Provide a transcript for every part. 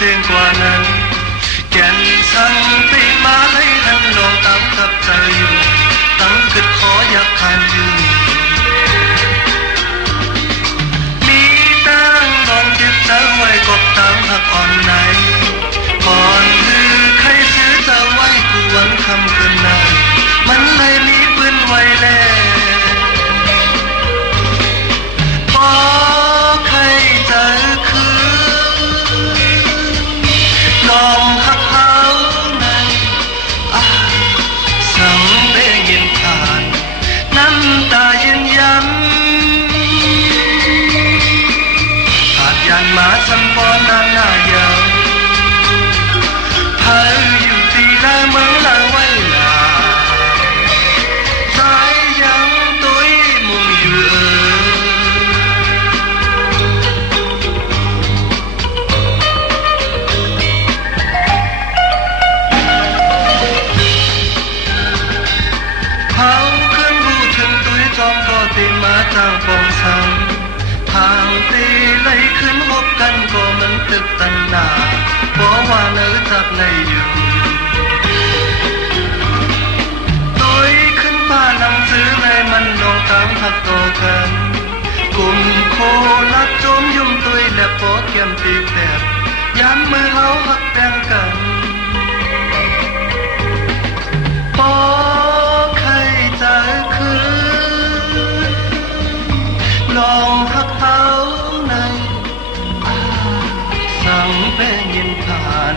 เสียงกว่านั้นแก่นสั่งไปมาเลยหันลองตั้งกับใจอยู่ตั้งกึดขออยากคันอยู่มีตั้งลองเก็บเธอไว้กบตั้งหักอ่อนไหนก่อนคือใครซื้อเธอไว้กูหวังคำเกินหน้ามันเลยมีปืนไว้แล้วพอใครเจอคือลองหักเขาในสังเบยินผ่านน้ำตาเย็นย้ำขาดยันมาสัมปอนานหน้ายาวเธออยู่ตีละเมืองละไว้ลาสายยังตุ้ยมุงอยู่เขาขึ้นรู้ถึงตุ้ยจอมก็ตีมาจางปองสังทางตีไหลขึ้นพบกันก็มันตึกตันหนาบอกว่าเนื้อจับในอยู่ตุ้ยขึ้นผ้าหนังสือเลยมันลองตามหักต่อกันกลุ่มโคลัดโจมยุ่มตุ้ยและปอเกียมตีแปดยันมือเขาหักแบ่งกันปอใครจะคืนลองหักเขาในสั่งเป็นยินผ่าน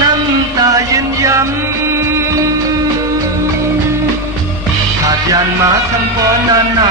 น้ำตาเย็นย้ำขาดยันมาสัมปอนานหน้า